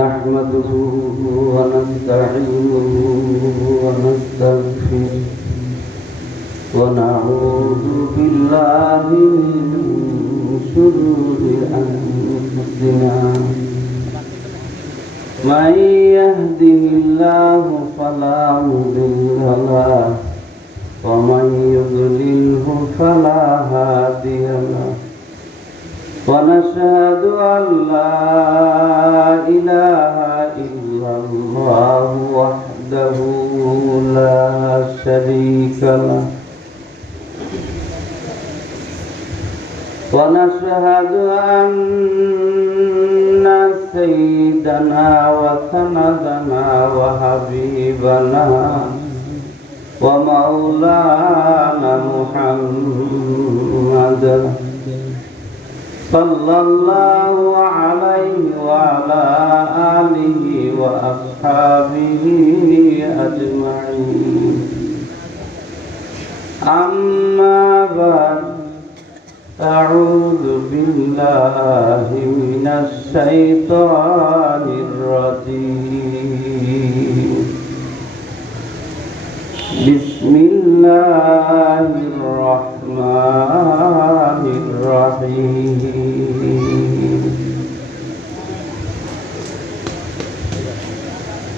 نحمده ونستعينه ونستغفره ونعوذ بالله من شرور أنفسنا من يهده الله فلا مضل له ومن يضلله فلا هادي له ونشهد أن لا إله إلا الله وحده لا شريك له ونشهد أن سيدنا وسندنا وحبيبنا ومولانا محمد صلى الله عليه وعلى آله وأصحابه أجمعين أما بعد أعوذ بالله من الشيطان الرجيم بسم الله الرحمن الرحيم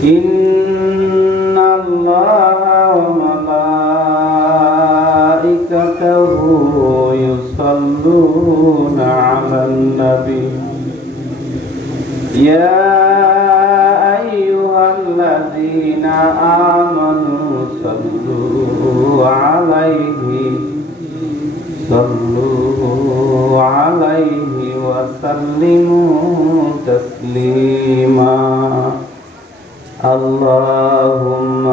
إن الله وملائكته يصلون على النبي يا أيها الذين آمنوا صلوا عليه وسلموا تسليما اللهم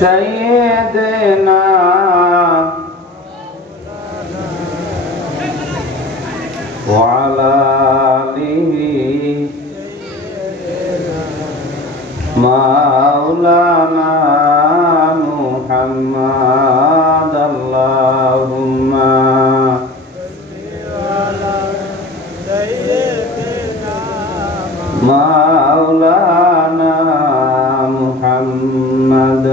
سيدنا وعلى آله مولانا محمد اللهم مولانا محمد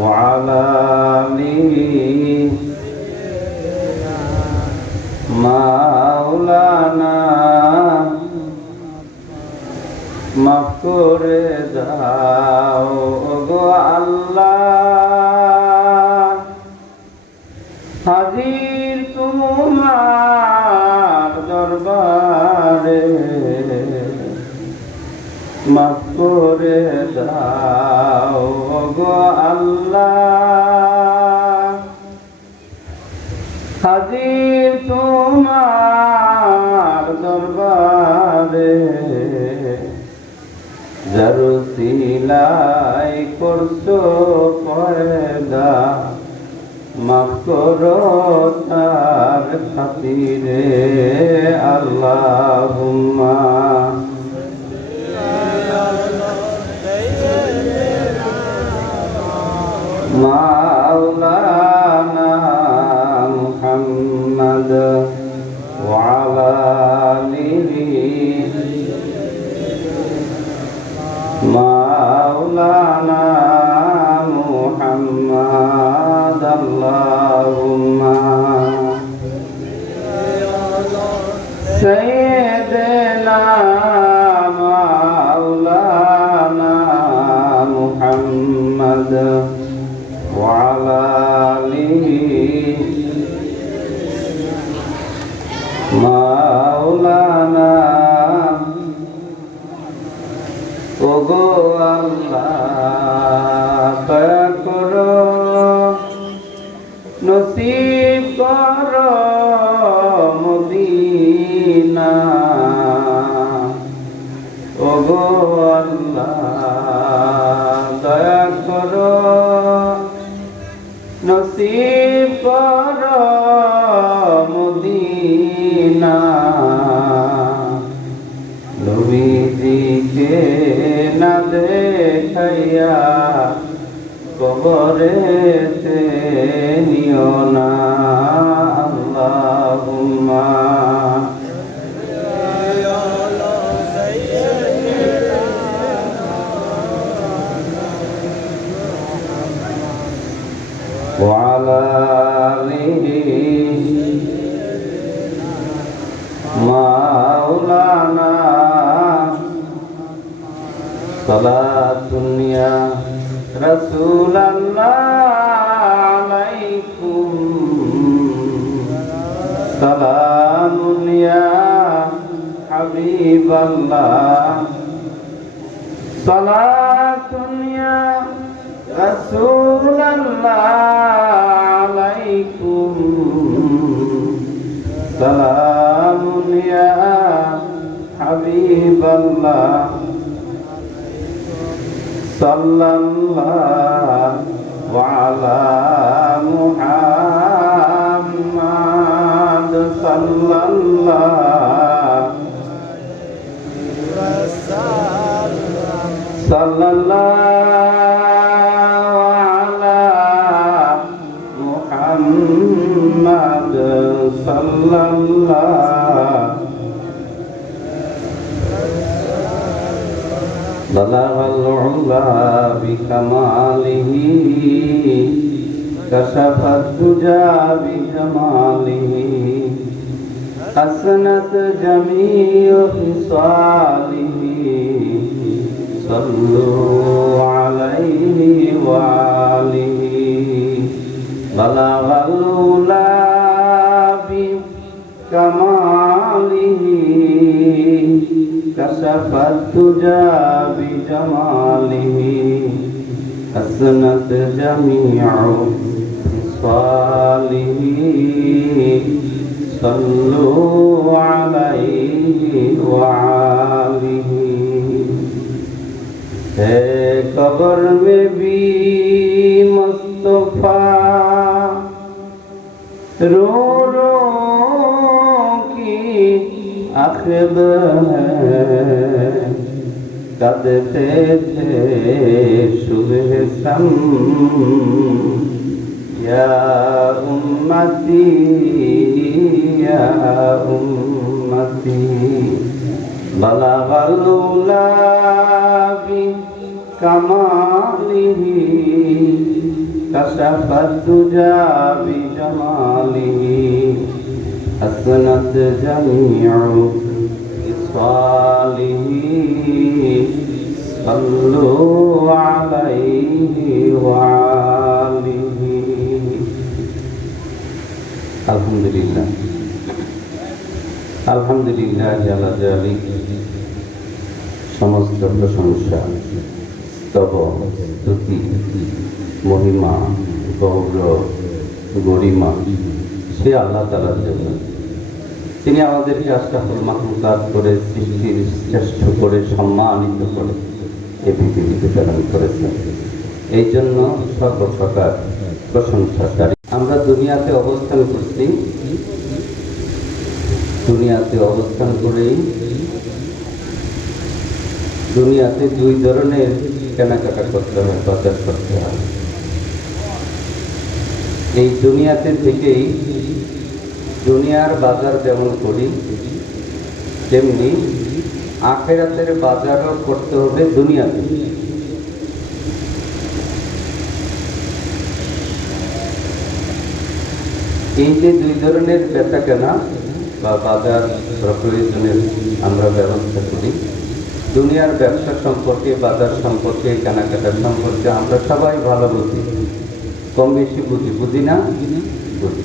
وعلى آله مولانا মাফ করে দাও গো আল্লাহ হাজির তোমার দরবারে মাফ করে দাও গো আল্লাহ হাজির তোমার দরবারে যার উসিলায় করছো পয়দা মাফ করো তার খাতিরে আল্লাহুম্মা মাওলানা মুহাম্মদ ওয়া আলা আলিহি مولانا محمد اللهم سيدنا مولانا محمد وعلى آله مولانا ওগো আল্লাহ দয়া করো নসিব করো মদিনা ওগো আল্লাহ দয়া করো নসিব করো মদিনা নবীজিকে না দেখাইয়া কবরেতে নিও না আল্লাহুম্মা সালাতুন ইয়া রাসূলাল্লাহ আলাইকুম সালামুন ইয়া হাবিবাল্লাহ সালাতুন ইয়া রাসূলাল্লাহ আলাইকুম সালামুন ইয়া হাবিবাল্লাহ সাল্লাল্লাহু আলা মুহাম্মাদ সাল্লাল্লাহু আলা মুহাম্মাদ সাল্লাল্লাহু বলাগাল উলা বিকামালিহি কাশাফাত দুজা বিজামালিহি হাসনাত জামিউ খিসালিহি সাল্লু আলাইহি ওয়া আলিহি বলাগাল উলা বিকামালিহি কাশাফাত দুজা বিজামালিহি হাসনাত জামিউ খিসালিহি সাল্লু আলাইহি ওয়া আলিহি है कब्र में भी मुस्तफा रो रो की आखिब है कदते थे सुबह सम या उम्मती बलगल उला बिकमालिही कशफत दुजा बिजमालिही हसनत जमीउ খিসালিহি सल्लु अलैहि वा आलिहि अल्हम्दुलिल्लाह अल्हम्दुलिल्लाह আলা যালিক সমস্ত প্রশংসা স্তব স্তুতি মহিমা গৌরব গরিমা সে আল্লাহ তাআলার জন্য তিনি আমাদেরকে আশরাফুল মাখলুকাত করে সৃষ্টির শ্রেষ্ঠ করে সম্মানিত করে এই পৃথিবীতে প্রেরণ করেছেন। এই জন্য সর্বপ্রকার প্রশংসাকারী। আমরা দুনিয়াতে অবস্থান করছি, দুনিয়াতে অবস্থান করেই দুনিয়াতে দুই ধরনের কেনাকাটা করতে হয়, বাজার করতে হয়। এই দুনিয়াতে থেকেই দুনিয়ার বাজার যেমন করি তেমনি আখিরাতের বাজারও করতে হবে দুনিয়াতে। এই যে দুই ধরনের বেচা কেনা বা বাজার প্রয়োজনের আমরা ব্যবস্থা করি, দুনিয়ার ব্যবসা সম্পর্কে, বাজার সম্পর্কে, কেনাকাটা সম্পর্কে আমরা সবাই ভালো বুঝি, কম বেশি বুঝি, বুঝি না? বুঝি।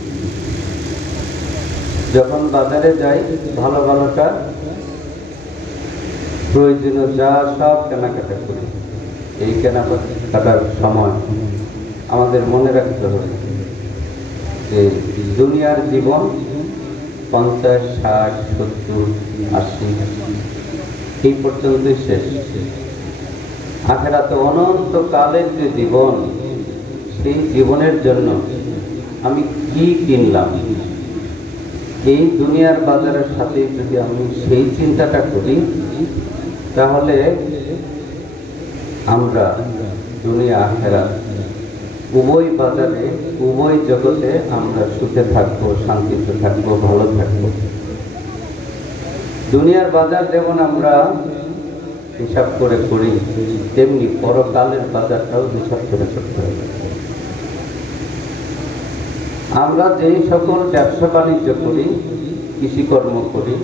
যখন বাজারে যাই ভালো ভালোটা প্রয়োজনীয় যা সব কেনাকাটা করি। এই কেনাকাটার সময় আমাদের মনে রাখতে হবে যে দুনিয়ার জীবন 50, 60, 70, 80 এই পর্যন্তই শেষ। আখিরাতে অনন্তকালের যে জীবন, সেই জীবনের জন্য আমি কি কিনলাম, এই দুনিয়ার বাজারের সাথে যদি আমি সেই চিন্তাটা করি, তাহলে আমরা দুনিয়া আখিরাত উভয় বাজারে, উভয় জগতে আমরা সুখে থাকবো, শান্তিতে থাকবো, ভালো থাকবো। দুনিয়ার বাজার যেমন আমরা হিসাব করে করি, তেমনি পরকালের বাজারটাও হিসাব করে করতে হবে। আমরা যেই সকল ব্যবসা বাণিজ্য করি, কৃষিকর্ম করি,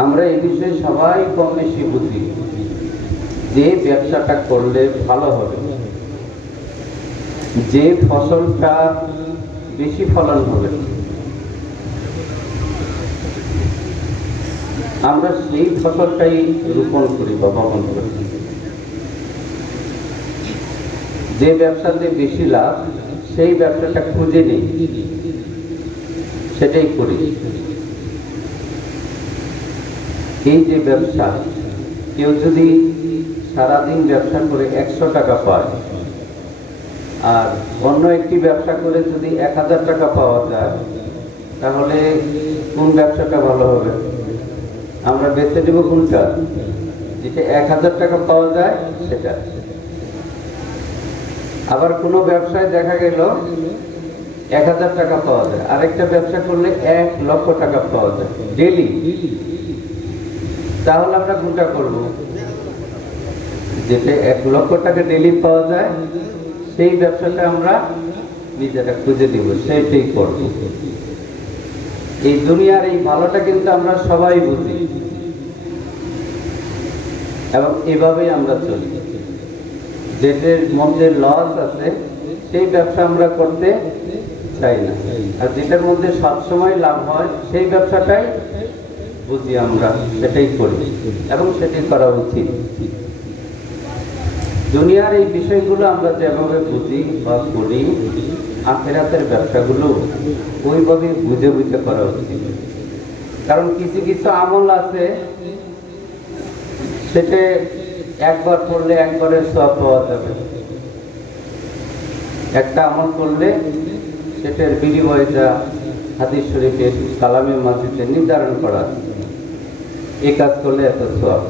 আমরা এই বিষয়ে সবাই কম বেশি বুঝি যে ব্যবসাটা করলে ভালো হবে, যে ফসলটা বেশি ফলন হবে, আমরা সেই ফসলটাই রোপণ করি বা বপন করি। যে ব্যবসাতে বেশি লাভ সেই ব্যবসাটা খুঁজে নিই, সেটাই করি। এই যে ব্যবসা, কেউ যদি সারাদিন ব্যবসা করে 100 টাকা পায়, আর অন্য একটি ব্যবসা করে যদি 1000 টাকা পাওয়া যায়, তাহলে কোন ব্যবসাটা ভালো হবে? আমরা বেছে দেব কোনটা? যেটা 1000 টাকা পাওয়া যায় সেটা। আবার কোনো ব্যবসায় দেখা গেল 1000 টাকা পাওয়া যায়, আরেকটা ব্যবসা করলে 1 লক্ষ টাকা পাওয়া যায় ডেলি, তাহলে আমরা কোনটা করব? যেটা 1 লক্ষ টাকা ডেলি পাওয়া যায় সেই ব্যবসাটা আমরা নিজেরা খুঁজে দিব, সেইটাই করব। এই দুনিয়ার এই ভালোটা কিন্তু আমরা সবাই বুঝি এবং এভাবেই আমরা চলি। যেটার মধ্যে লস আছে সেই ব্যবসা আমরা করতে চাই না, আর যেটার মধ্যে সবসময় লাভ হয় সেই ব্যবসাটাই বুঝি আমরা, সেটাই করি এবং সেটাই করা উচিত। দুনিয়ার এই বিষয়গুলো আমরা যেভাবে বুঝি বা করি, আখিরাতের ব্যবসাগুলো ওইভাবে বুঝে বুঝে করা উচিত। কারণ কিছু কিছু আমল আছে সেটা একবার করলে একবারের সওয়াব পাওয়া যাবে, একটা আমল করলে সেটার বিনিময়টা হাদিস শরীফে কালামে মাজিদে নির্ধারণ করা আছে, এই কাজ করলে এত সওয়াব।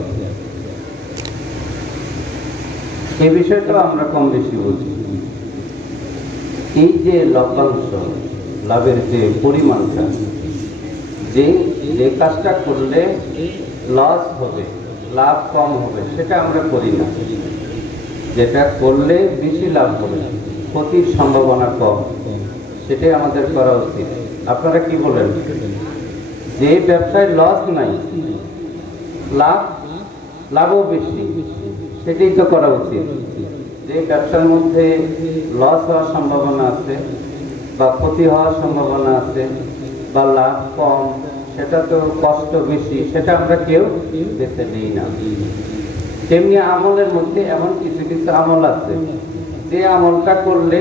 এই বিষয়টা আমরা কম বেশি বুঝি। এই যে লভ্যাংশ, লাভের যে পরিমাণটা, যে কাজটা করলে লস হবে, লাভ কম হবে, সেটা আমরা করি না। যেটা করলে বেশি লাভ হবে, ক্ষতির সম্ভাবনা কম, সেটাই আমাদের করা উচিত। আপনারা কি বলেন? যে ব্যবসায় লস নাই, লাভও বেশি, সেটাই তো করা উচিত। যে ব্যবসার মধ্যে লস হওয়ার সম্ভাবনা আছে বা ক্ষতি হওয়ার সম্ভাবনা আছে বা লাভ কম, সেটা তো কষ্ট বেশি, সেটা আমরা কেউ বেছে নিই না। তেমনি আমলের মধ্যে এমন কিছু কিছু আমল আছে যে আমলটা করলে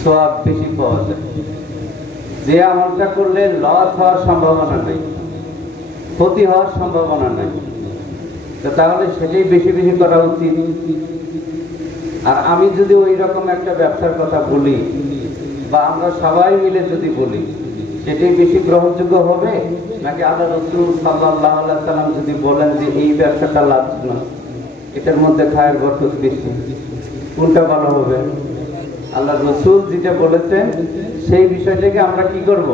সওয়াব বেশি পাওয়া যায়, যে আমলটা করলে লস হওয়ার সম্ভাবনা নেই, ক্ষতি হওয়ার সম্ভাবনা নেই, তাহলে সেটাই বেশি বেশি করা উচিত। আর আমি যদি ওই রকম একটা ব্যবসার কথা বলি বা আমরা সবাই মিলে যদি বলি, সেটাই বেশি গ্রহণযোগ্য হবে, নাকি আল্লাহ রাসূল সাল্লাল্লাহু আলাইহি সাল্লাম যদি বলেন যে এই ব্যবসাটা লাভজনক, এটার মধ্যে খায়ের বরকত বেশি, কোনটা ভালো হবে? আল্লাহ রাসূল যেটা বলেছেন সেই বিষয়টাকে আমরা কি করব?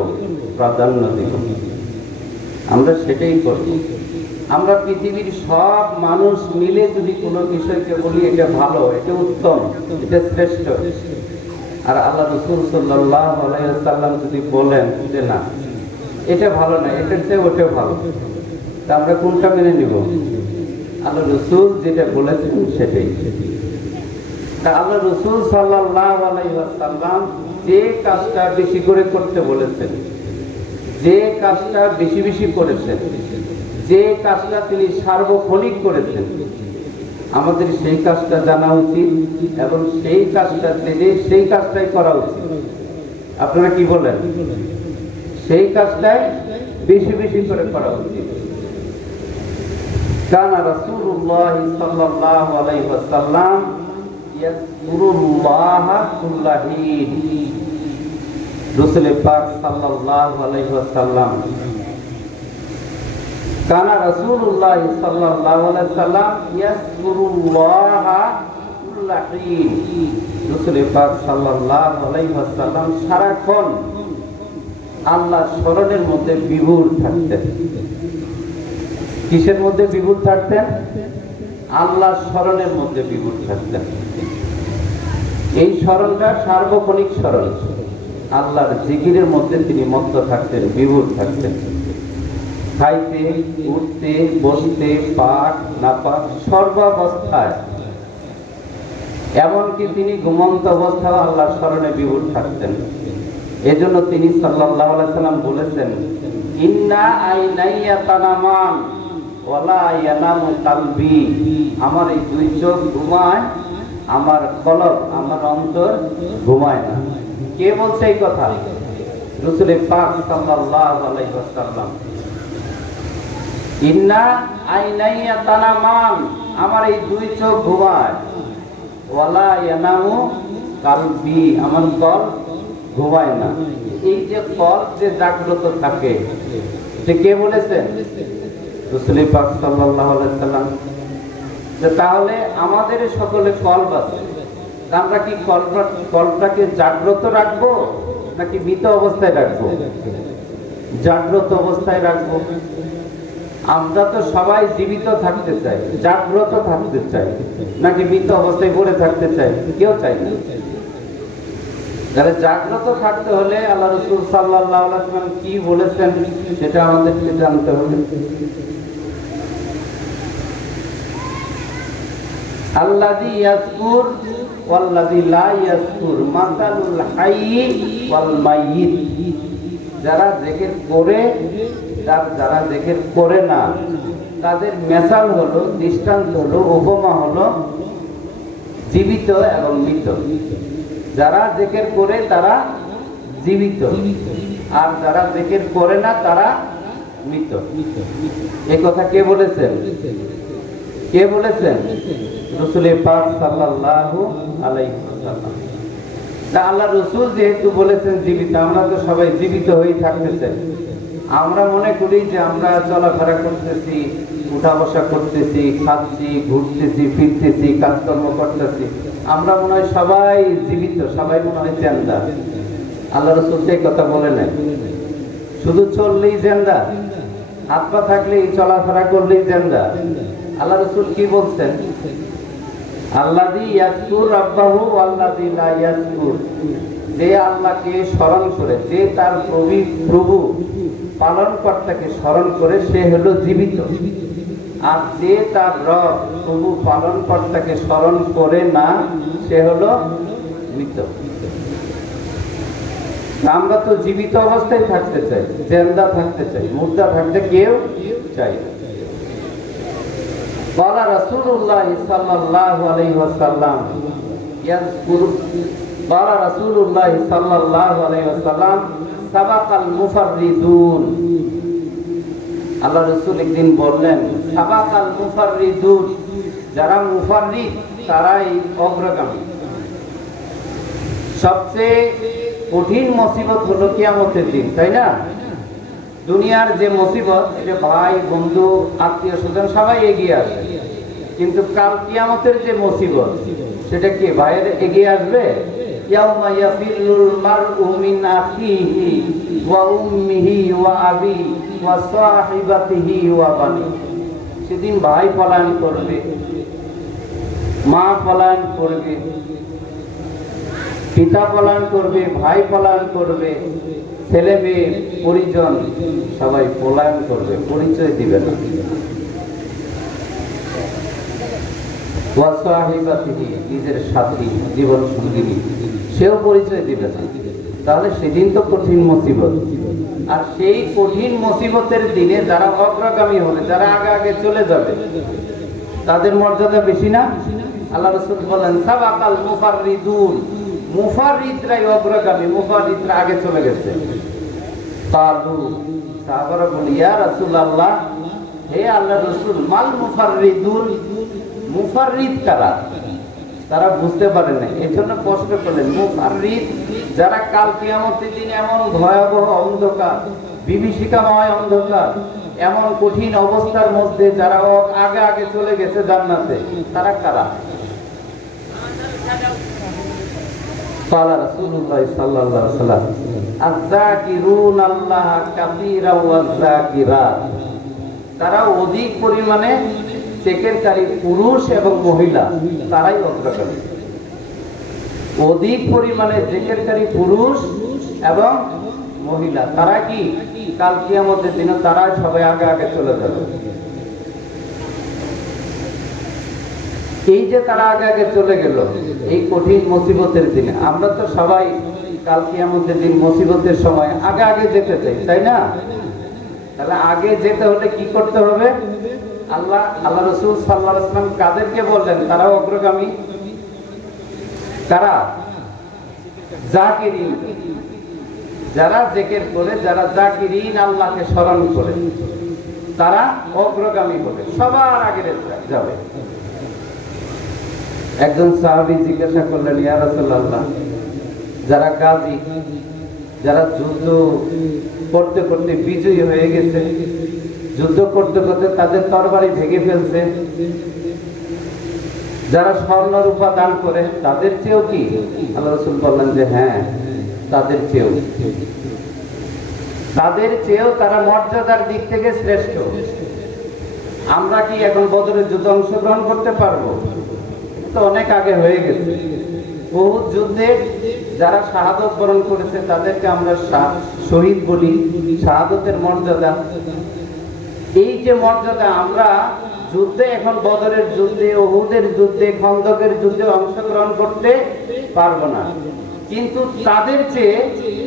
প্রাধান্য দেব, আমরা সেটাই করব। আমরা পৃথিবীর সব মানুষ মিলে যদি কোনো বিষয়কে বলি এটা ভালো, এটা উত্তম, এটা শ্রেষ্ঠ, আর আল্লাহ রাসূল সাল্লাল্লাহু আলাইহি ওয়াসাল্লাম যদি বলেন যে না এটা ভালো না, এটার চেয়ে ওটা ভালো, তা আমরা কোনটা মেনে নিব? আল্লাহ রাসূল যেটা বলেছেন সেটাই। তা আল্লাহ রাসূল সাল্লাল্লাহু আলাইহি ওয়াসাল্লাম যে কাজটা বেশি করে করতে বলেছেন, যে কাজটা বেশি বেশি করেছেন, যে কাজটা তিনি সার্বক্ষণিক করেছেন, আমাদের সেই কাজটা জানা উচিত এবং সেই কাজটা জেনে সেই কাজটাই করা উচিত। আপনারা কি বলেন? সেই কাজটাই বেশি বেশি করে করা উচিত। কানা রাসূলুল্লাহ সাল্লাল্লাহু আলাইহি ওয়াসাল্লাম ইয়াযকুরুল্লাহ কুল্লা হিন। রাসূল পাক সাল্লাল্লাহু আলাইহি ওয়াসাল্লাম, কানা রাসূলুল্লাহ সাল্লাল্লাহু আলাইহি ওয়াসাল্লাম ইয়াযকুরুল্লাহ কুল্লা হিন। রাসূল পাক সাল্লাল্লাহু আলাইহি ওয়াসাল্লাম সারাক্ষণ আল্লাহর স্মরণের মধ্যে বিভোর থাকতেন। কিসের মধ্যে বিভোর থাকতেন? আল্লাহর স্মরণের মধ্যে বিভোর থাকতেন। এই স্মরণটা সার্বক্ষণিক স্মরণ, আল্লাহর জিকিরের মধ্যে তিনি মত্ত থাকতেন, বিভোর থাকতেন। খাইতে, উঠতে, বসতে, পাক না পাক সর্বাবস্থায়, এমনকি তিনি ঘুমন্ত অবস্থায় আল্লাহর স্মরণে বিভোর থাকতেন। এজন্য তিনি সাল্লাল্লাহু আলাইহি সাল্লাম বলেছেন, ইন্না আইনাইয়া তানামান ওয়ালা ইয়ানামু কালবি, আমার এই দুই চোখ ঘুমায়, আমার কলব, আমার অন্তর ঘুমায় না। কে বলছে এই কথা? রাসূল পাক সাল্লাল্লাহু আলাইহি ওয়াসাল্লাম। ইন্না আইনাইয়া তানামান, আমার এই দুই চোখ ঘুমায়, ওয়ালা ইয়ানামু কালবি, আমার কল ঘুমায় না। এই যে কল যে জাগ্রত থাকে, সে কে বলেছেন? রাসূল পাক সাল্লাল্লাহু আলাইহি ওয়াসাল্লাম। তাহলে আমাদের সকলে কলব আছে, আমরা কি কলটাকে জাগ্রত রাখবো নাকি মৃত অবস্থায় রাখবো? জাগ্রত অবস্থায় রাখবো। আমরা তো সবাই জীবিত থাকতে চাই, জাগ্রত থাকতে চাই, নাকি মৃত অবস্থায় পড়ে থাকতে চাই? কেউ চাই না। তাহলে জাগ্রত থাকতে হলে আল্লাহ রাসূল সাল্লাল্লাহু আলাইহি ওয়াসাল্লাম কি বলেছেন সেটা আমাদেরকে জানতে হবে। আল্লাযী ইয়াযকুর ওয়াল্লাযী লা ইয়াযকুর মাসালুল হাইয়্যি ওয়াল মাইয়িত, যারা জিকির করে আর যারা জিকির করে না, তাদের মেসাল হলো, দৃষ্টান্ত হলো, উপমা হলো জীবিত এবং মৃত। যারা জিকির করে তারা জীবিত, আর যারা জিকির করে না তারা মৃত। এই কথা কে বলেছেন? কে বলেছেন? রাসূল পাক সাল্লাল্লাহু আলাইহি ওয়াসাল্লাম। তা আল্লাহ রাসূল যেহেতু বলেছেন জীবিত, আমরা তো সবাই জীবিত হয়ে থাকতে চাই। আমরা মনে করি যে আমরা চলাফেরা করতেছি, উঠা বসা করতেছি, খাচ্ছি, ঘুরতেছি, ফিরতেছি, কাজকর্ম করতেছি, আমরা মনে হয় সবাই জীবিত, সবাই মনে হয় জিন্দা। আল্লাহ রাসূল এই কথা বলে নাই। শুধু চললেই জিন্দা, হাত পা থাকলেই, চলাফেরা করলেই জিন্দা। আল্লাহ রাসূল কি বলছেন? আল্লাযী ইয়াযকুর রাব্বাহু ওয়াল্লাযী লা ইয়াযকুর, যে আল্লাহকে স্মরণ করে, যে তার প্রভু পালনকর্তাকে স্মরণ করে, সে হলো জীবিত। আর যে তার রব প্রভু পালনকর্তাকে স্মরণ করে না, সে হলো মৃত। আমরা তো জীবিত অবস্থায় থাকতে চাই, জিন্দা থাকতে চাই, মুর্দা থাকতে কেউ চাই না। قال رسول الله صلى الله عليه وسلم يذكر قال رسول الله صلى الله عليه وسلم سبق المفردون, আল্লাহ রাসূল একদিন বললেন সাবাকাল মুফাররিদুন, যারা মুফাররিদ তারাই অগ্রগামী। সবচেয়ে কঠিন মুসিবত হলো কিয়ামতের দিন, তাই না? দুনিয়ার যে মুসিবত, যে ভাই বন্ধু আত্মীয় স্বজন সবাই এগিয়ে আসে, কিন্তু কাল কিয়ামতের যে মুসিবত, সেটা কি ভাইয়ের এগিয়ে আসবে? ইয়াউমা ইয়াফিরুল মারউ মিন আখিহি ওয়া উম্মিহি ওয়া আবি ওয়া সাহিবাতিহি ওয়া বানি। সেদিন ভাই পলায়ন করবে, মা পলায়ন করবে, পিতা পলায়ন করবে, ভাই পলায়ন করবে, ছেলে মেয়ে পরিজন সবাই পলায়ন করবে, পরিচয় দিবে না। ওয়া সাহিবাতিহি, নিজের সাথী, জীবন সঙ্গিনী, সেও পরিচয় দিবে না। তাহলে সেদিন তো কঠিন মুসিবত। আর সেই কঠিন মুসিবতের দিনে যারা অগ্রগামী হবে, যারা আগে আগে চলে যাবে, তাদের মর্যাদা বেশি না? আল্লাহ রাসূল বলেন সাবাকাল মুফাররিদুন, মুফাররিদরাই অগ্রগামী, মুফাররিদরা আগে চলে গেছে। কালু, সাহাবারা বলে ইয়া রাসূলুল্লাহ, হে আল্লাহর রাসূল, মাল মুফাররিদুন, মুফাররিদ কারা? তারা বুঝতে পারে না, এই জন্য প্রশ্ন করলেন। মুফাররিদ যারা কাল কিয়ামতের দিন এমন ভয়াবহ অন্ধকার, বিভীষিকাময় অন্ধকার, এমন কঠিন অবস্থার মধ্যে যারা আগে আগে চলে গেছে জান্নাতে, তারা কারা? قال رسول الله صلى الله عليه وسلم الذاكرون الله كثيرا والذاكرات, তারা অধিক পরিমাণে জিকিরকারী পুরুষ এবং মহিলা, তারাই অগ্রগামী। অধিক পরিমাণে জিকিরকারী পুরুষ এবং মহিলা, তারা কি কাল কিয়ামতের দিনে তারাই সবাই আগে আগে চলে যাবে। এই যে তারা আগে আগে চলে গেল এই কঠিন মুসিবতের দিনে, আমরা তো সবাই কাল কিয়ামতের দিন মুসিবতের সময় আগে আগে যেতে চাই, তাই না? তাহলে আগে যেতে হলে কি করতে হবে? আল্লাহ রাসূল সাল্লাল্লাহু আলাইহি ওয়াসাল্লাম কাদেরকে বললেন তারাও অগ্রগামী? কারা? জাকিরিন, যারা জিকির করে, যারা জাকিরিন আল্লাহকে স্মরণ করে, তারা অগ্রগামী হবে, সবার আগে যাবে। একজন সাহাবী জিজ্ঞাসা করলেন, ইয়া রাসূলুল্লাহ, যারা গাজী, যারা যুদ্ধ করতে করতে বিজয়ী হয়ে গেছে, যুদ্ধ করতে করতে তাদের তরবারি ভেঙে ফেলছে, যারা স্বর্ণ রূপা দান করে, তাদের চেয়েও কি? আল্লাহ রাসূল বললেন যে হ্যাঁ, তাদের চেয়েও তারা মর্যাদার দিক থেকে শ্রেষ্ঠ। আমরা কি এখন বদরের যুদ্ধে অংশগ্রহণ করতে পারবো? তো অনেক আগে হয়ে গেছে। উহুদ যুদ্ধে যারা শাহাদত বরণ করেছে তাদেরকে আমরা শহীদ বলি, শাহাদতের মর্যাদা। এই যে মর্যাদা, আমরা যুদ্ধে এখন বদরের যুদ্ধে, উহুদের যুদ্ধে, খন্দকের যুদ্ধে অংশগ্রহণ করতে পারবো না, কিন্তু তাদের চেয়ে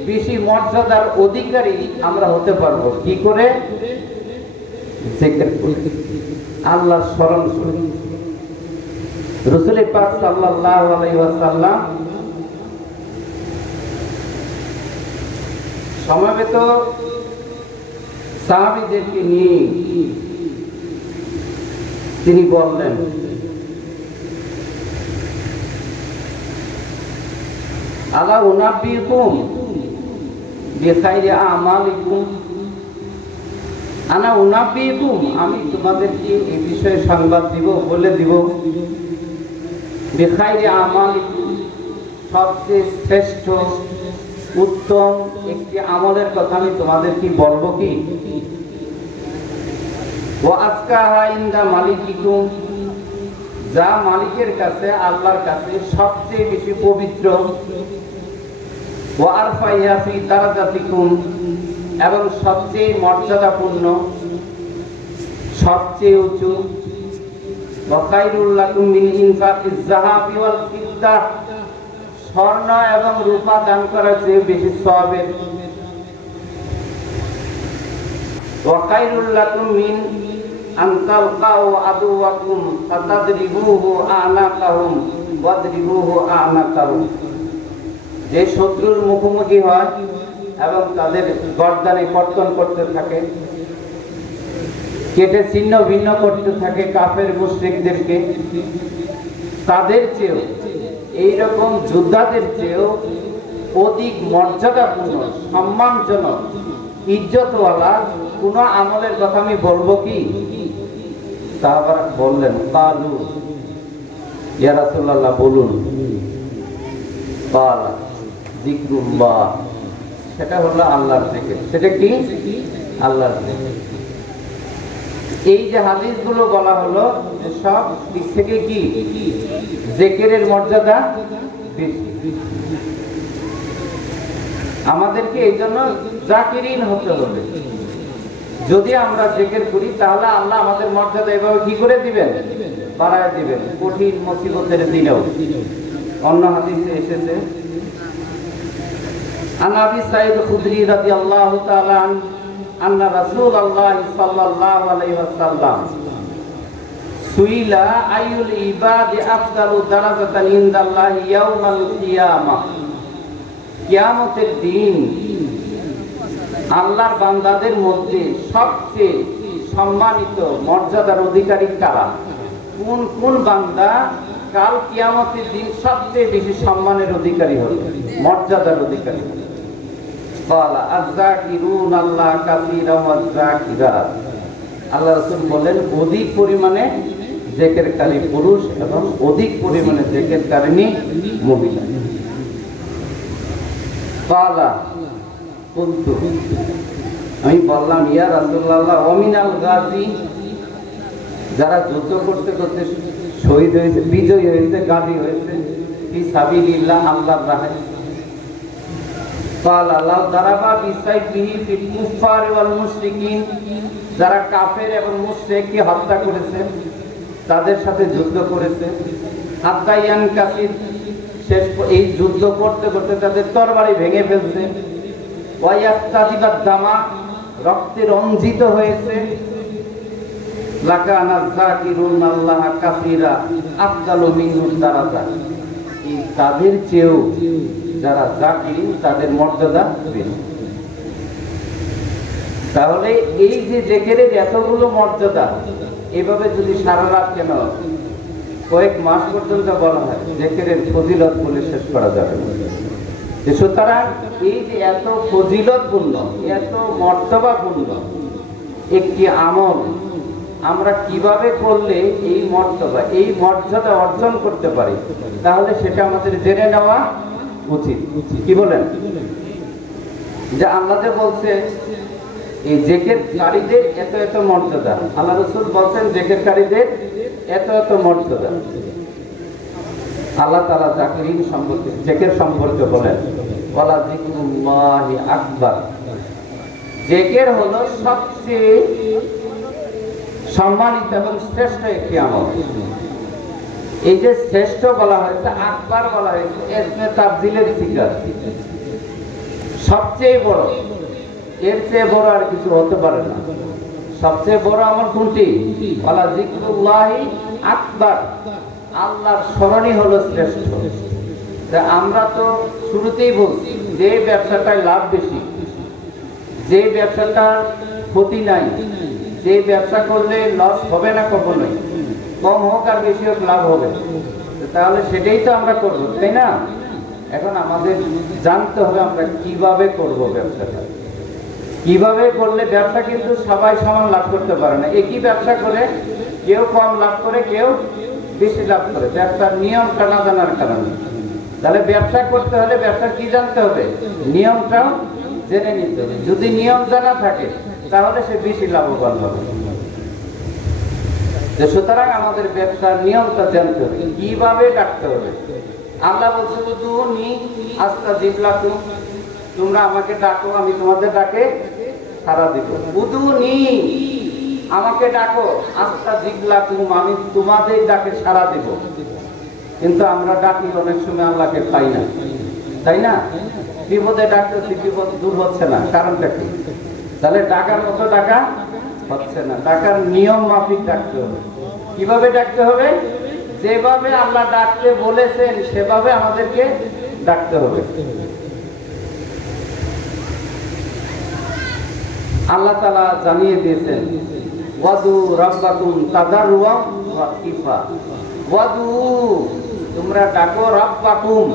বেশি মর্যাদার অধিকারী আমরা হতে পারবো। কি করে? জিকির করে, আল্লাহর স্মরণ করে। রাসূল পাক সাল্লাল্লাহু আলাইহি ওয়াসাল্লাম সমবেত সাহাবীদেরকে নিয়ে তিনি বললেন, আলা উনাব্বিকুম বিখাইরি আমালিকুম, আনা উনাব্বিকুম, আমি তোমাদেরকে এই বিষয়ে সংবাদ দিব, বলে দিব, বিখাইরি আমালিকুম, সবচেয়ে শ্রেষ্ঠ উত্তম একটি আমলের কথা আমি তোমাদেরকে বলবো কি? ওয়া আজকাহা ইনদা মালিকিকুম, যা মালিকের কাছে, আল্লাহর কাছে সবচেয়ে বেশি পবিত্র। ওয়া আরফাইহা ফি দারাজাতিকুম, এবং সবচেয়ে মর্যাদাপূর্ণ, সবচেয়ে উঁচু। ওয়া খায়রুল লাকুম মিন ইনফাকিজ যাহাবি ওয়াল ফিদ্দা, স্বর্ণ এবং রূপা দান করার চেয়ে বেশি সওয়াবের। ওয়া খায়রুল লাকুম মিন আন তালকাউ আদুওয়াকুম ফাতাদরিবুহু আনাকাহুম ওয়াদরিবুহু আনাকাহুম, যে শত্রুর মুখোমুখি হয় এবং তাদের গর্দানে কর্তন করতে থাকে, কেটে ছিন্ন ভিন্ন করতে থাকে কাফের মুশরিকদেরকে, তাদের চেয়েও, এইরকম যোদ্ধাদের চেয়েও অধিক মর্যাদাপূর্ণ, সম্মানজনক, ইজ্জতওয়ালা কোন আমলের কথা আমি বলবো কি? সাহাবারা বললেন, কালু ইয়া রাসূলুল্লাহ, বলুন। কালা যিকরুল্লাহ, সেটা হলো আল্লাহর জিকির। সেটা কি? আল্লাহর জিকির। এই যে হাদিসগুলো বলা হলো, সব দিক থেকে কি জিকিরের মর্যাদা বেশি। আমাদেরকে এই জন্য জাকিরিন হতে হবে। যদি আমরা জিকির করি তাহলে আল্লাহ আমাদের মর্যাদা এভাবে কি করে দিবেন? বাড়ায় দিবেন, কঠিন মুসিবতের দিনেও। অন্য হাদিসে এসেছে, আন আবি সাঈদ খুদরি রাদিয়াল্লাহু তাআলা আন্না রাসূলুল্লাহ সাল্লাল্লাহু আলাইহি ওয়াসাল্লাম সুইলা আইয়ুল ইবাদি আফদালু দারাজাতান ইনদাল্লাহি ইয়াউমাল কিয়ামাহ, কিয়ামতের দিন আল্লাহর বান্দাদের মধ্যে সবচেয়ে সম্মানিত মর্যাদার অধিকারী কারা? কোন কোন বান্দা কাল কিয়ামতের দিন সবচেয়ে বেশি সম্মানের অধিকারী হবে, মর্যাদার অধিকারী হবে? ক্বালা আয-যাকিরুন আল্লাহ কাসীরান ওয়াজ-যাকিরাত, আল্লাহ রাসূল বলেন অধিক পরিমাণে জিকিরকারী পুরুষ এবং অধিক পরিমাণে জিকিরকারিনী মহিলা। ক্বালা কুনতু, আমি বললাম, ইয়া রাসূলুল্লাহ, ওমিনাল গাজী, যারা যুদ্ধ করতে করতে শহীদ হয়েছে, বিজয়ী হয়েছে, গাজী হয়েছে, ফি সাবিলিল্লাহ, আল্লাহর রাহে। ক্বালা লাউ দারাবা বিসাইফিহি ফিল কুফফার ওয়াল মুশরিকিন, যারা কাফের এবং মুশরিককে হত্যা করেছে, তাদের সাথে যুদ্ধ করেছে, হাত্তা ইয়ানকাসির, শেষ এই যুদ্ধ করতে করতে তাদের তরবারি ভেঙে ফেলছে, ওয়া ইয়াস্তাদিবাদ দামা, রক্তে রঞ্জিত হয়েছে, লাকানা যাকিরুন আল্লাহ কাসীরা আফদালু মিনহুম দারাজা, এই তাদের চেয়েও যারা জাকির তাদের মর্যাদা বেশি। তাহলে এই যে জিকিরের এতগুলো মর্যাদা, এভাবে যদি সারা রাত কেন কয়েক মাস পর্যন্ত বলা হয়, জিকিরের ফজিলত বলে শেষ করা যাবে না। সুতরাং এই যে এত ফজিলতপূর্ণ, এত মর্তবাপূর্ণ একটি আমল, আমরা কিভাবে করলে এই মর্তবা, এই মর্যাদা অর্জন করতে পারি, তাহলে সেটা আমাদের জেনে নেওয়া উচিত। কি বলেন? যে আল্লাহ যে বলছে এই জিকিরকারীদের এত এত মর্যাদা, আল্লাহ রাসূল বলছেন জিকিরকারীদের এত এত মর্যাদা। আল্লাহ তাআলা জাকিরিন সম্পর্কে, জিকির সম্পর্কে বলেন, ওয়ালা যিকরুল্লাহি আকবার, জিকির হলো সবচেয়ে সম্মানিত এবং শ্রেষ্ঠ একটি আমল। এই যে শ্রেষ্ঠ বলা হয়েছে, আকবার বলা হয়েছে, ইসমে তাফজিলের সিগা, সবচেয়ে বড়, এর চেয়ে বড় আর কিছু হতে পারে না। সবচেয়ে বড় আমল কোনটি? ওয়ালা যিকরুল্লাহি আকবার, আল্লাহর স্মরণই হলো শ্রেষ্ঠ। আমরা তো শুরুতেই বলছি, যে ব্যবসাটায় লাভ বেশি, যে ব্যবসাটার ক্ষতি নাই, যে ব্যবসা করলে লস হবে না কখনোই, কম হোক আর বেশি হোক লাভ হবে, তাহলে সেটাই তো আমরা করবো, তাই না? এখন আমাদের জানতে হবে আমরা কিভাবে করব ব্যবসাটা, কিভাবে করলে ব্যবসা কিন্তু সবাই সমান লাভ করতে পারে না। একই ব্যবসা করে কেউ কম লাভ করে, কেউ বেশি লাভ করে, ব্যবসার নিয়মটা না জানার কারণে। তাহলে ব্যবসা করতে হলে ব্যবসার কি জানতে হবে? নিয়মটাও জেনে নিতে হবে। যদি নিয়ম জানা থাকে তাহলে সে বেশি লাভবান হবে। সুতরাং আমাদের ব্যবসার নিয়মটা জানতে হবে, কিভাবে ডাকতে হবে। আল্লাহ বলছে উদুনি আস্তাজিব লাকুম, তোমরা আমাকে ডাকো, আমি তোমাদের ডাকে সাড়া দিব। উদুনি, আমাকে ডাকো, আস্তাজিব লাকুম, আমি তোমাদের ডাকে সাড়া দিব। কিন্তু আমরা ডাকি অনেক সময় আল্লাহকে পাই না, তাই না? বিপদে ডাকতেছি, বিপদ দূর হচ্ছে না, কারণটা কি? তাহলে ডাকার মতো ডাকা হচ্ছে না। ডাকার নিয়ম মাফিক ডাকতে হবে। কিভাবে ডাকতে হবে? যেভাবে আল্লাহ ডাকতে বলেছেন সেভাবে আমাদেরকে ডাকতে হবে। আল্লাহ তাআলা জানিয়ে দিয়েছেন, ওয়াদু রাব্বাকুম তাদাররুআন ওয়া খিফা, ওয়াদু, তোমরা ডাকো, রাব্বাকুম,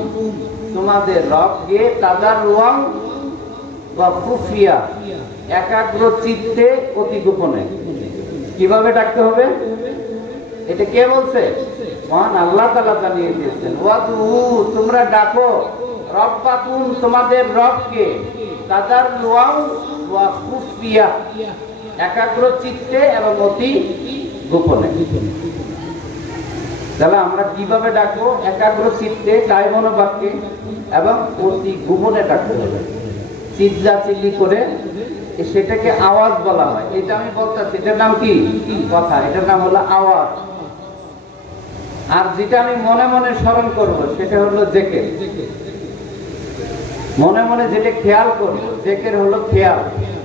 তোমাদের রবকে, তাদাররুআন ওয়া খুফিয়া, একাগ্র চিত্তে, অতি গোপনে। কিভাবে ডাকতে হবে? এটা কে বলছে? মহান আল্লাহ তাআলা জানিয়ে দিয়েছেন, ওয়াদু, তোমরা ডাকো, রব্বাকুম, তোমাদের রবকে, তাদাররুআন ওয়া খুফিয়া, একাগ্র চিত্তে এবং অতি গোপনে। তাহলে আমরা কিভাবে ডাকবো? একাগ্র চিত্তে, কায় মনোবাক্যে এবং অতি গোপনে ডাকতে হবে। চিল্লা চিল্লি করে সেটাকে আওয়াজ বলা হয়। এটা আমি বলতেছি, এটার নাম কি? কথা। এটার নাম হলো আওয়াজ। আর যেটা আমি মনে মনে স্মরণ করব সেটা হলো জিকির। মনে মনে যেটা খেয়াল করব, জিকির হলো খেয়াল।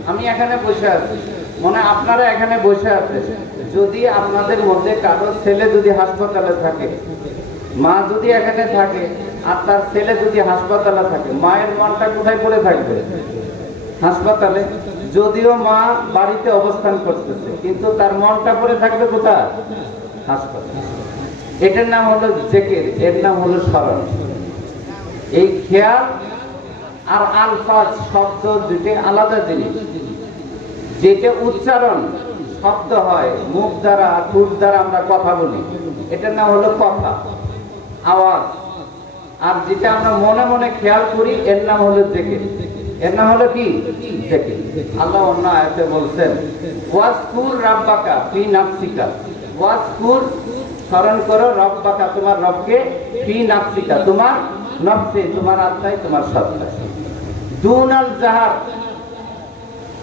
আমি এখানে বসে আছি, মনে আপনারা এখানে বসে আছেন, যদি আপনাদের মধ্যে কারো ছেলে যদি হাসপাতালে থাকে, মা যদি এখানে থাকে আর তার ছেলে যদি হাসপাতালে থাকে, মায়ের মনটা কোথায় পড়ে থাকবে? হাসপাতালে। যদিও মা বাড়িতে অবস্থান করতেছে, কিন্তু তার মনটা পড়ে থাকবে কোথায়? হাসপাতালে। এটার নাম হলো জিকির, এর নাম হলো স্মরণ। এই খেয়াল আর আলফাজ, শব্দ দুটি আলাদা জিনিস। যেটা উচ্চারণ শব্দ হয়, মুখ দ্বারা, ঠোঁট দ্বারা আমরা কথা বলি, এটার নাম হলো কথা, আওয়াজ। আর যেটা আমরা মনে মনে খেয়াল করি, এর নাম হলো জিকির। এর নাম হলো কি? জিকির। আল্লাহ অন্য আয়াতে বলছেন, ওয়াজকুর রাব্বাকা ফি নাফসিকা, ওয়াজকুর, স্মরণ করো, রব্বাকা, তোমার রবকে, ফি নাফসিকা, তোমার নফসে, তোমার আত্মায়, তোমার সত্তায়। দুনাল জাহার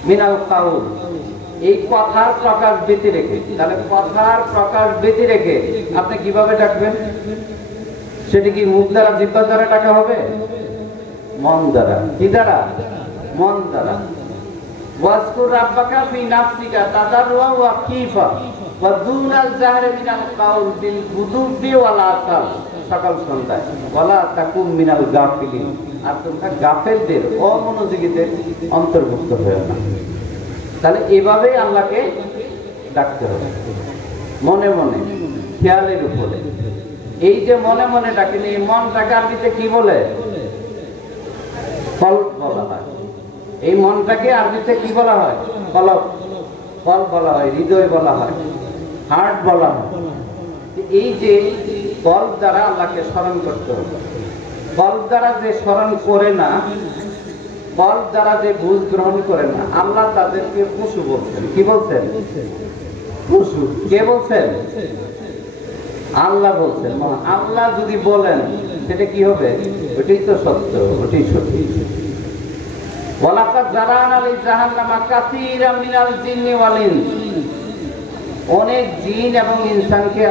মিনাল কাউল, এই কথার প্রকাশ ব্যতি রেখে। তাহলে কথার প্রকাশ ব্যতি রেখে আপনি কিভাবে ডাকবেন? সেটা কি মুখ দ্বারা, জিহ্বা দ্বারা ডাকা হবে? মন দ্বারা। কি দ্বারা? মন দ্বারা। ওয়াজকুর রাব্বাকা ফি নাফসিকা তাদাররুআ ওয়া খীফা ওয়া দুনাল জাহরি মিনাল কাউল বিল গুদুবি ওয়াল আসাল, সকাল সন্ধ্যায়। ওয়ালা তাকুম মিনাল গাফিলিন, আর তোমরা গাফেলদের, অমনোযোগীদের অন্তর্ভুক্ত হয়ো না। তাহলে এভাবেই আল্লাহকে ডাকতে হবে, মনে মনে, খেয়ালের উপরে। এই যে মনে মনে ডাকেন, এই মনটাকে আরবিতে কি বলে? কলব বলা হয়। এই মনটাকে আরবিতে কি বলা হয়? কলব। কলব বলা হয়, হৃদয় বলা হয়, হার্ট বলা হয়। এই যে কলব দ্বারা আল্লাহকে স্মরণ করতে হবে। কলব দ্বারা যে স্মরণ করে না, কলব দ্বারা যে বুঝ গ্রহণ করে না, আল্লাহ তাদেরকে পশু বলছেন। কি বলছেন? পশু। কে বলছেন? আল্লাহ বলছেন। আল্লাহ যদি বলেন সেটা কি হবে? ওটাই তো সত্য, ওটাই সত্যি। ওয়ালাকাদ জারানা লি জাহান্নামা কাসীরাম মিনাল জিন্নি ওয়াল ইনস, অনেক জিন এবং ইনসানকে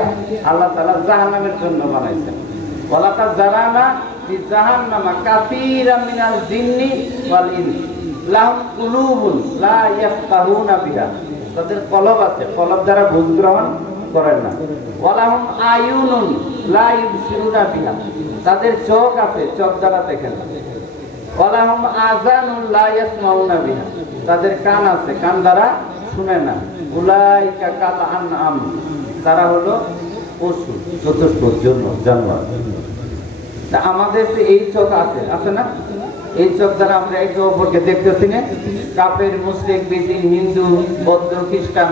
আল্লাহ তাআলা জাহান্নামের জন্য বানাইছেন। ওয়ালাকাদ জারানা লি জাহান্নামা কাসীরাম মিনাল জিন্নি ওয়াল ইনস লাহুম কুলুবুন লা ইয়াফকাহুনা বিহা, তাদের কলব আছে, কলব দ্বারা বুঝ গ্রহণ করেন না। ওয়ালাহুম আয়ুনুন লা ইবসিরুনা বিহা, তাদের চোখ আছে, চোখ দ্বারা দেখেন না। ওয়ালাহুম আযানুন লা ইয়াসমাউনা বিহা, তাদের কান আছে, কান দ্বারা শুনে না। উলাইকা কাল আনআম, তারা হলো পশু, চতুষ্পদ জানোয়ার। তা আমাদের যে এই চোখ আছে, আছে না? এই চোখ দ্বারা আমরা একে অপরকে দেখতেছি না? কাফের, মুশরিক, বেদিন, হিন্দু, বৌদ্ধ, খ্রিস্টান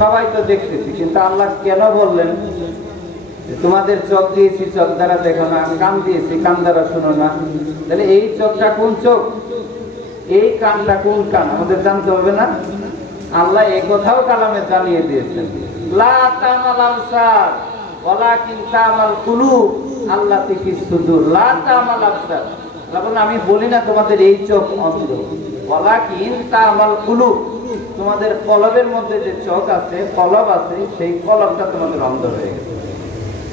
সবাই তো দেখতেছি। কিন্তু আল্লাহ কেন বললেন তোমাদের চোখ দিয়েছি, চোখ দ্বারা দেখো না, কান দিয়েছি, কান দ্বারা শোনো না? তাহলে এই চোখটা কোন চোখ, এই কানটা কোন কান আমাদের জানতে হবে না? আল্লাহ এই কথাও কালামে জানিয়ে দিয়েছেন, লা তামাল আবসার ওয়ালাকিন তামাল কুলুব আল্লাতী ফিস সুদূর। লা তামাল আবসার, আমি বলি না তোমাদের এই চোখ অন্ধ, ওয়ালাকিন তামাল কুলুব, তোমাদের কলবের মধ্যে যে চোখ আছে, কলব আছে, সেই কলবটা তোমাদের অন্ধ হয়ে গেছে।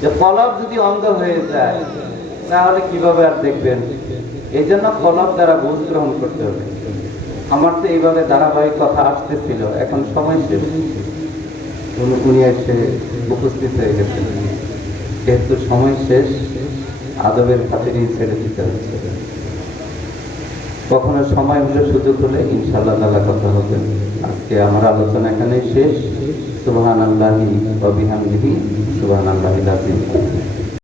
যে কলব যদি অন্ধ হয়ে যায় তাহলে কিভাবে আর দেখবেন? এই জন্য কলব দ্বারা বুঝ গ্রহণ করতে হবে। আমার তো এইভাবে ধারাবাহিক কথা আসতেছিল, এখন সময় শেষ, উনি এসে উপস্থিত হয়ে গেছেন। যেহেতু সময় শেষ, আদবের খাতিরেই ছেড়ে দিতে হচ্ছে। কখনো সময় হলে, সুযোগ হলে ইনশাআল্লাহ তাআলা কথা হবে। আজকে আমার আলোচনা এখানেই শেষ। সুবহানাল্লাহি ওয়া বিহামদিহি, সুবহানাল্লাহিল আযীম।